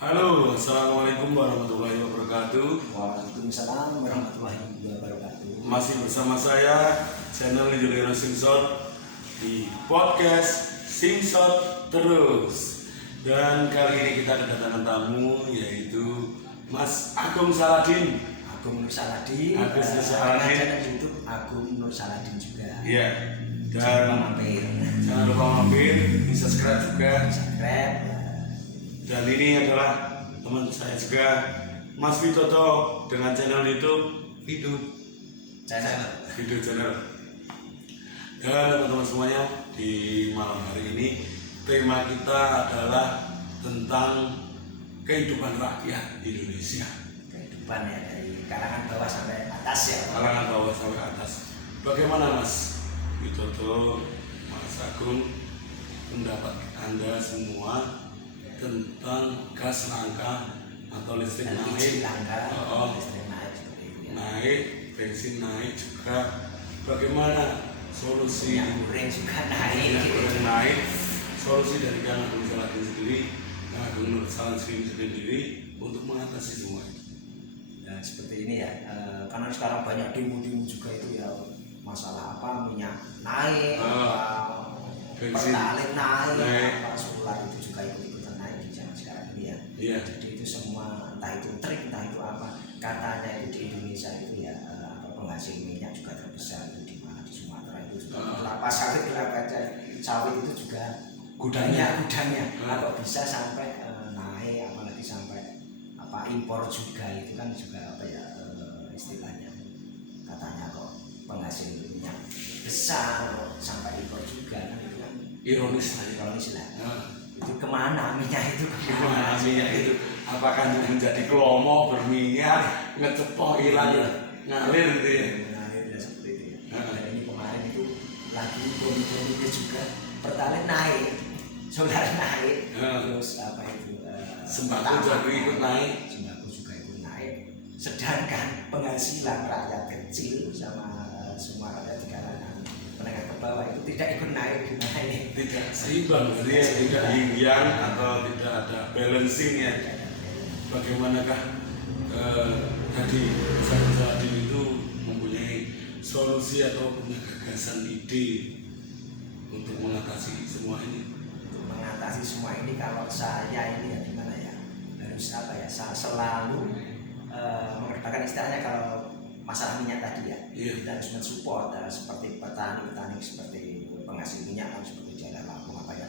Halo, assalamualaikum warahmatullahi wabarakatuh. Waalaikumsalam warahmatullahi wabarakatuh. Masih bersama saya, channel Julio Singsot di podcast Singsot Terus. Dan kali ini kita kedatangan tamu yaitu Mas Agung Saladin. Agung Nur Saladin. Agus Nur Saladin. Channel YouTube Agung Nur Saladin juga. Iya. Jangan lupa mampir, di subscribe juga. Subscribe. Dan ini adalah teman saya juga, Mas Witoto, dengan channel YouTube Video Channel. Dan teman-teman semuanya, di malam hari ini tema kita adalah tentang kehidupan rakyat Indonesia. Kehidupan ya, dari kalangan bawah sampai atas ya. Kalangan bawah sampai atas. Bagaimana Mas Witoto, Mas Agung, pendapat Anda semua tentang gas langka atau listrik naik, naik, bensin naik juga. Bagaimana solusi minyak goreng juga naik, solusi dari Kang Agung Saladin sendiri, Kang Agung Nur Saladin sendiri untuk mengatasi semua itu? Nah, seperti ini ya, karena sekarang banyak demo-demo juga itu ya, masalah apa minyak naik, pertalite naik, apa solar itu juga ikut-ikutan naik di zaman sekarang ini ya. Iya. Jadi itu semua, entah itu trik, entah itu apa, katanya itu di Indonesia itu ya penghasil minyak juga terbesar itu di mana, di Sumatera itu juga kelapa sawit itu juga gudangnya kalau bisa sampai naik, apalagi sampai apa impor juga, itu kan juga apa ya istilahnya, katanya kok penghasil minyak besar kok sampai impor juga kan, itu kan Ironis lah. Itu kemana minyak itu? Apakah menjadi kelomo berminyak, ngecepoh hilang, ngalir gitu ya? Ngalir ya, seperti itu ya. Dan ini kemarin itu lagi bom-bom itu juga, pertalite naik, solar naik, terus apa itu sembako juga ikut naik. Sedangkan penghasilan rakyat kecil sama semua rakyat di kalangan menengah ke bawah itu tidak ikut naik, gimana ini? Tidak seimbang, tidak yin atau tidak ada balancing ya. Bagaimanakah tadi Agung Saladin itu mempunyai solusi atau punya gagasan ide untuk mengatasi semua ini? Untuk mengatasi semua ini, kalau saya ini ya gimana ya, harus apa ya, saya selalu mengerjakan istilahnya kalau masalah minyak tadi ya, kita harus mensupport seperti petani seperti penghasil minyak kan, seperti Jalan Lampung apa ya,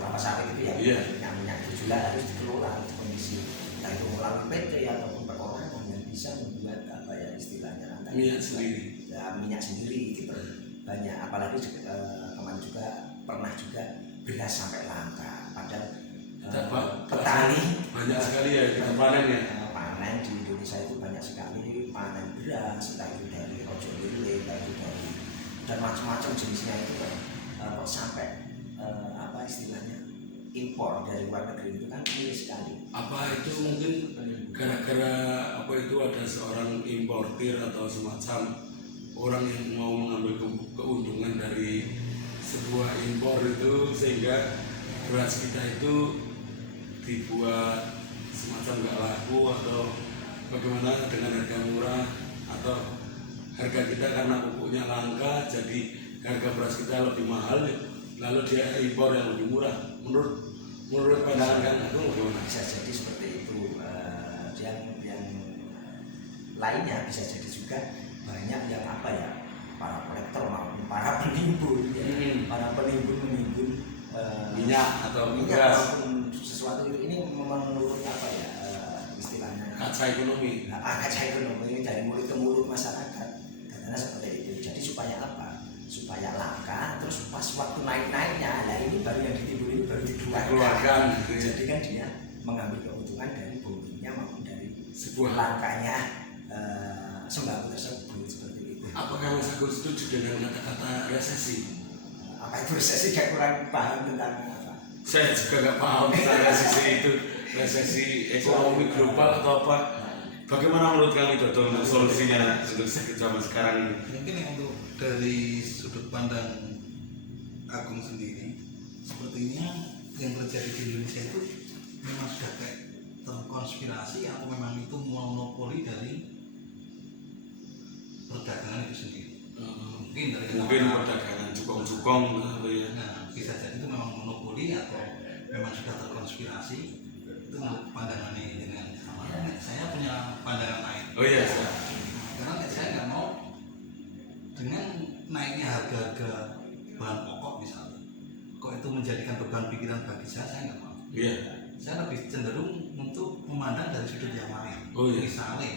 kelapa sawit itu ya, minyak itu juga harus dikelola untuk kondisi, entah itu melalui PT ataupun perorangan yang bisa membuat apa ya istilahnya minyak sendiri gitu. Banyak, apalagi kemarin juga pernah juga beras sampai langka, padahal petani banyak sekali ya kita panen ya. Panen di Indonesia itu banyak sekali, panen beras, entah itu dari rojo lele, entah itu dari dan macam-macam jenisnya itu kan, kok sampai apa istilahnya impor dari luar negeri itu kan tinggi sekali. Apa itu mungkin gara-gara apa itu ada seorang importir atau semacam orang yang mau mengambil keuntungan dari sebuah impor itu, sehingga beras kita itu dibuat semacam nggak laku, atau bagaimana dengan harga murah, atau harga kita karena pupuknya langka jadi harga beras kita lebih mahal, lalu dia impor yang lebih murah. Menurut pandangan Kang Agung bagaimana? Bisa jadi seperti itu. Yang lainnya bisa jadi juga banyak yang apa ya, para kolektor maupun para penimbun ya, menimbun minyak atau minyak maupun sesuatu ini menurut apa ya istilahnya kaca ekonomi dari mulut ke mulut masyarakat, katanya seperti itu. Jadi supaya apa? Supaya langka, terus pas waktu naik-naiknya, nah ini baru yang ditimbun ini baru dikeluarkan. Jadi kan dia mengambil keuntungan dari boomingnya maupun dari sebuah langkanya sembako tersebut, seperti itu. Apakah Mas Agung setuju dengan kata-kata resesi? Apa itu resesi? Saya kurang paham tentang apa. Saya juga nggak paham tentang resesi itu, resesi ekonomi global atau apa. Bagaimana menurut kami Dodo untuk solusinya untuk zaman sekarang ini? Mungkin untuk dari sudut pandang Agung sendiri, sepertinya yang terjadi di Indonesia itu memang sudah kayak terkonspirasi atau memang itu monopoli dari perdagangan itu sendiri? Mungkin perdagangan cukong-cukong gitu ya. Nah, bisa jadi itu memang monopoli atau memang sudah terkonspirasi. Itu pandangannya dengan sama. Saya punya pandangan lain. Oh iya. Karena saya nggak mau dengan naiknya harga-harga bahan pokok misalnya, kok itu menjadikan beban pikiran bagi saya nggak mau. Iya. Saya lebih cenderung untuk memandang dari sudut yang lain. Oh iya. Misalnya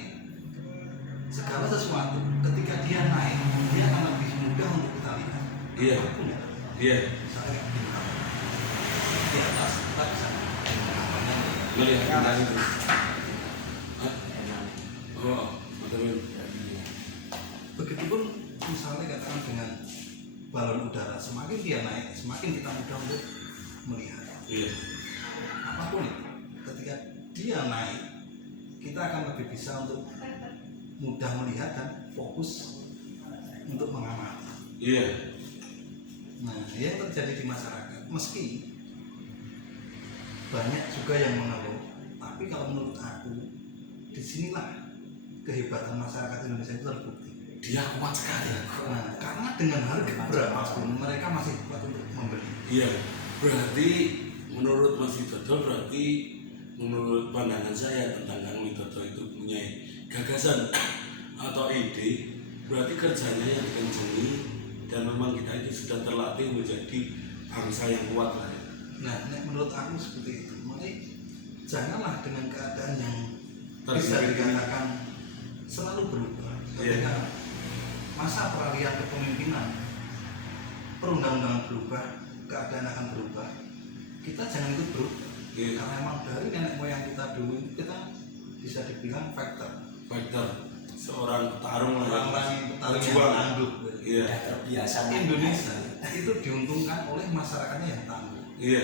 segala sesuatu ketika dia naik, dia akan lebih mudah untuk kita lihat. Iya. Apapun ya. Iya. Misalnya di atas kita bisa Melihat tentang itu. Hah? Emang. Oh, betul. Begitupun misalnya katakan dengan balon udara, semakin dia naik, semakin kita mudah untuk melihat. Iya. Apapun itu, ketika dia naik, kita akan lebih bisa untuk mudah melihat dan fokus untuk mengamati. Iya. Nah, yang terjadi di masyarakat, meski banyak juga yang mengeluh, tapi kalau menurut aku, disinilah kehebatan masyarakat Indonesia itu terbukti. Dia kuat sekali. Nah, karena dengan harga berapapun mereka masih kuat untuk membeli. Iya. Berarti menurut Mas Widodo, berarti menurut pandangan saya tentang Kang Widodo itu punya gagasan atau ide, berarti kerjanya yang dikenceni dan memang kita itu sudah terlatih menjadi bangsa yang kuat lah. Nah, menurut aku seperti itu. Makanya janganlah dengan keadaan yang Tersebut bisa ini. dikatakan selalu berubah. Iya. Ketika masa peralihan kepemimpinan, perundang-undangan berubah, keadaan akan berubah. Kita jangan ikut berubah. Iya. Karena memang dari nenek moyang kita dulu kita bisa dibilang fighter. Faktor seorang petarung lah. Orang-orang yang petarung yang Berjuang. tangguh. Iya. Udah terbiasa Indonesia itu diuntungkan oleh masyarakatnya yang tangguh. Iya.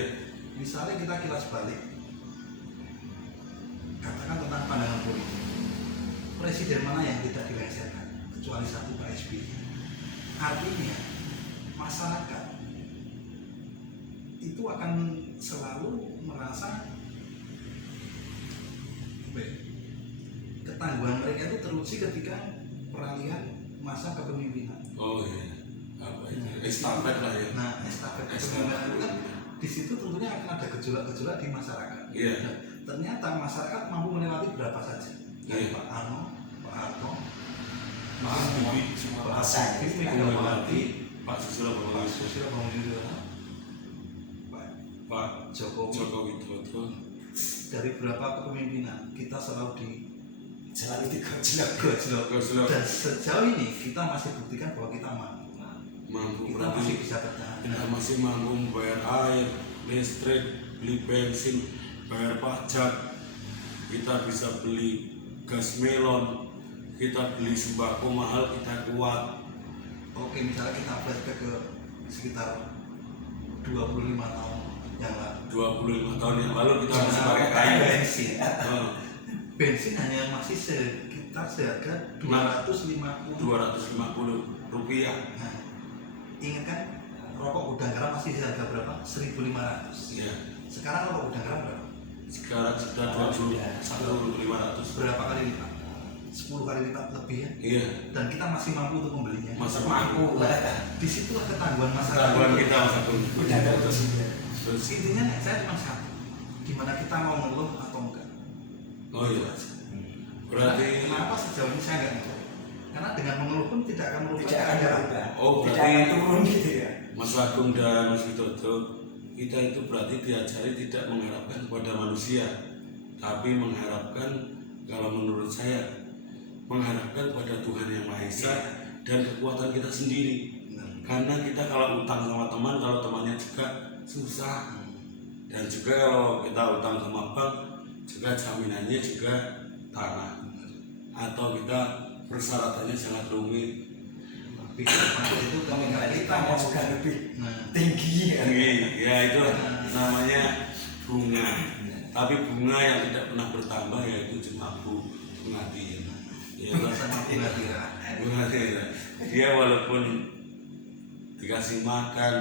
Misalnya kita kilas balik, katakan tentang pandangan politik, presiden mana yang tidak dilengsarkan kecuali satu, Pak SBY. Artinya masyarakat itu akan selalu merasa ketangguhan mereka itu teruji ketika peralihan masa kepemimpinan. Oh iya. Apa itu? Estafet lah ya. Nah, estafet kepemimpinan itu kan di situ tentunya akan ada gejolak-gejolak di masyarakat. Iya. Nah, ternyata masyarakat mampu melewati berapa saja. Dari Iya. Pak Arno, Pak Harto, Pak Habibie, Pak Masa Habibie, Pak Megawati, Megawati, Pak Susilo Pak Bambang Susilo Bambang Yudhoyono, Pak Pak Jokowi. Joko Widodo. Dari berapa kepemimpinan kita selalu selalu digojlok. digojlok. Goslo Dan sejauh ini kita masih buktikan bahwa kita mampu. mampu, Kita berarti masih bisa bertahan. kita masih mampu membayar air, listrik, beli bensin, bayar pajak, kita bisa beli gas melon, kita beli sembako mahal, kita kuat. Oke, misalnya kita flashback ke sekitar 25 tahun yang lalu. 25 tahun yang lalu kita masih Nah, pakai kayu. bensin. Oh, Bensin hanya masih sekitar seharga 250. 250 rupiah. Nah, ingat kan rokok gudang garam masih seharga berapa? 1.500. Ya, Sekarang rokok gudang garam berapa? sekarang sudah 21.500. Berapa kali lipat? 10 kali lipat lebih ya. Iya, Dan kita masih mampu untuk membelinya. masih Mampu. Disitulah ketangguhan masyarakat. Ketangguhan kita Mas Agung. Udah terus. Terus, Intinya saya cuma satu, dimana kita mau ngeluh atau enggak. oh Itu iya, aja. berarti Kenapa sejauh ini saya enggak ngeluh? Karena dengan mengeluh pun tidak akan merubah Tidak akan keadaan. berubah. Oh, Tidak berarti- akan turun gitu ya. Mas Agung dan Mas Widodo, kita itu berarti diajari tidak mengharapkan kepada manusia, tapi mengharapkan, kalau menurut saya, mengharapkan pada Tuhan Yang Maha Esa dan kekuatan kita sendiri. Karena kita kalau utang sama teman, kalau temannya juga susah, dan juga kalau kita utang sama bank, juga jaminannya juga tanah, atau kita persyaratannya sangat rumit. Tapi itu ketika kita mau juga lebih nah, tinggi ya. Ya itu namanya bunga. Tapi bunga yang tidak pernah bertambah yaitu cuma bunga tirai. Ya, sama bunga tirai. bunga tirai. Dia walaupun dikasih makan,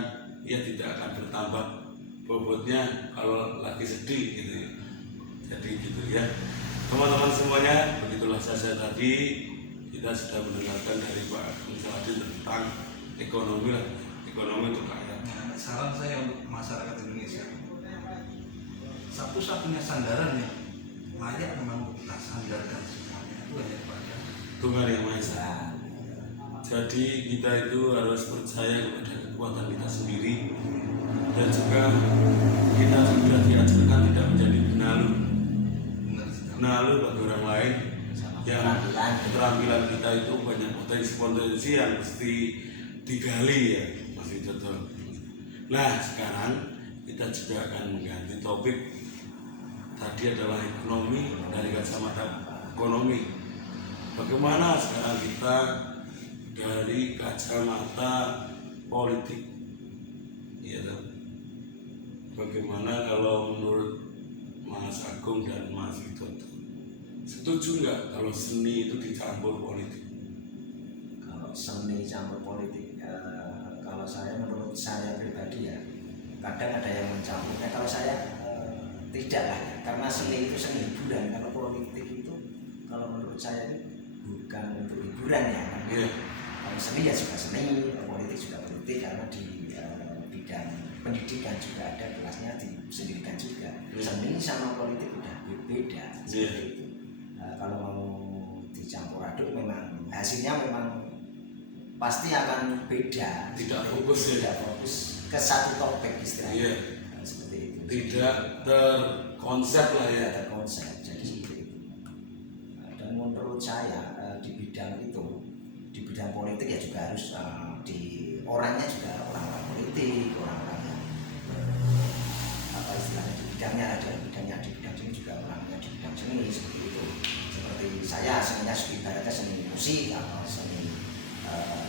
ia tidak akan bertambah bobotnya kalau lagi sedih gitu ya. Jadi gitu ya teman-teman semuanya, begitulah saya tadi kita sudah mendengarkan dari Pak Agung Saladin tentang ekonomi lah, ekonomi untuk rakyat. Nah, saran saya untuk masyarakat Indonesia, satu-satunya sandaran yang layak memang untuk kita sandarkan semuanya itu hanya kepada Tuhan Yang Maha Esa. Nah, Jadi kita itu harus percaya kepada kekuatan kita sendiri, dan juga kita sudah diajarkan tidak menjadi benalu benar sekali. benalu bagi orang lain sama yang keterampilan. keterampilan kita itu banyak potensi-potensi yang mesti digali ya Mas Widodo. Nah sekarang kita juga akan mengganti topik. Tadi adalah ekonomi dari kacamata ekonomi. Bagaimana sekarang kita dari kacamata politik? Ya, toh? Bagaimana kalau menurut Mas Agung dan Mas Widodo? Setuju nggak kalau seni itu dicampur politik? Kalau seni campur politik, kalau saya menurut saya pribadi ya kadang ada yang mencampurnya. Kalau saya tidak lah ya, karena seni itu seni hiburan. Kalau politik itu kalau menurut saya itu bukan untuk hiburan ya. Iya. Kalau seni ya juga seni, politik juga politik, karena di bidang pendidikan juga ada kelasnya, di pendidikan juga. Iya. Seni sama politik udah beda seperti Iya. itu. Kalau mau dicampur aduk memang hasilnya memang pasti akan beda. Tidak fokus ya? Tidak fokus ke satu topik istilahnya. Iya. Seperti itu. Tidak terkonsep lah ya. Tidak terkonsep, jadi seperti itu. Dan menurut saya di bidang itu, di bidang politik ya juga harus di orangnya juga orang-orang politik, orang-orang yang apa istilahnya di bidangnya, ada bidangnya di bidang seni juga orangnya di bidang seni seperti itu. Seperti saya seninya ibaratnya seni musik atau seni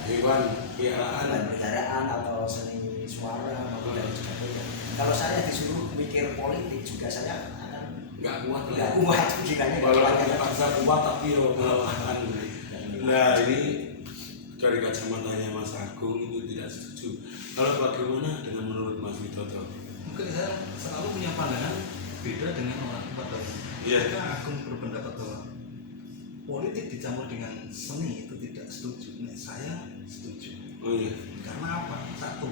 Hewan piaraan. peliharaan atau seni suara maupun dan sebagainya. Kalau saya disuruh mikir politik juga saya akan Nggak kuat lah. nggak kuat pikirannya. Kalau nggak kuat. dipaksa kuat tapi kelelahan. Nah ini dari kacamatanya Mas Agung itu tidak setuju. Kalau bagaimana dengan menurut Mas Widodo? Mungkin saya selalu punya pandangan beda dengan orang pada. Iya. Jika Agung berpendapat bahwa politik dicampur dengan seni itu tidak setuju. Nah, saya setuju. Oh iya. Karena apa? Satu,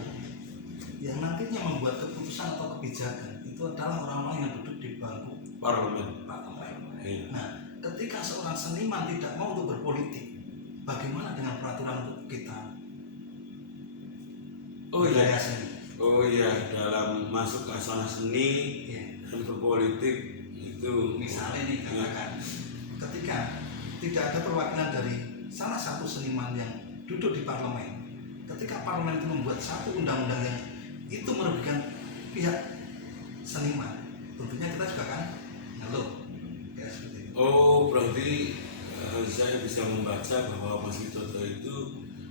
yang nantinya membuat keputusan atau kebijakan itu adalah orang-orang yang duduk di bangku Parlemen. parlemen. Iya. Nah, ketika seorang seniman tidak mau untuk berpolitik, bagaimana dengan peraturan untuk kita? Oh iya. Budaya seni. Oh iya, dalam masuk ke sana seni Iya. dan berpolitik itu Misalnya nih Iya. katakan, ketika tidak ada perwakilan dari salah satu seniman yang duduk di parlemen, ketika parlemen itu membuat satu undang-undang yang itu merugikan pihak seniman, tentunya kita juga kan ngeluh kayak seperti itu. Oh, berarti saya bisa membaca bahwa Mas Widodo itu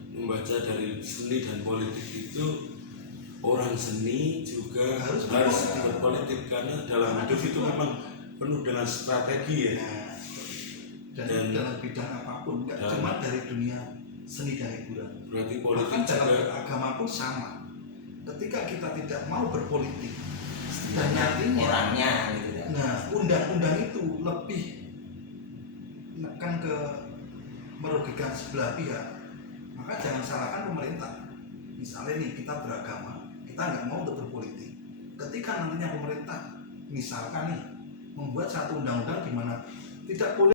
membaca dari seni dan politik itu orang seni juga Harus harus berpolitik. berpolitik karena dalam hidup itu memang penuh dengan strategi ya. Nah, Dan- dalam bidang apapun, nggak Dan- cuma dari dunia seni dan hiburan. Berarti Bahkan politik dalam juga agama pun sama. Ketika kita tidak mau berpolitik dan nantinya, orangnya gitu ya. nah undang-undang itu lebih menekan ke merugikan sebelah pihak, maka jangan salahkan pemerintah. Misalnya nih kita beragama, kita nggak mau untuk berpolitik. Ketika nantinya pemerintah misalkan nih membuat satu undang-undang di mana tidak boleh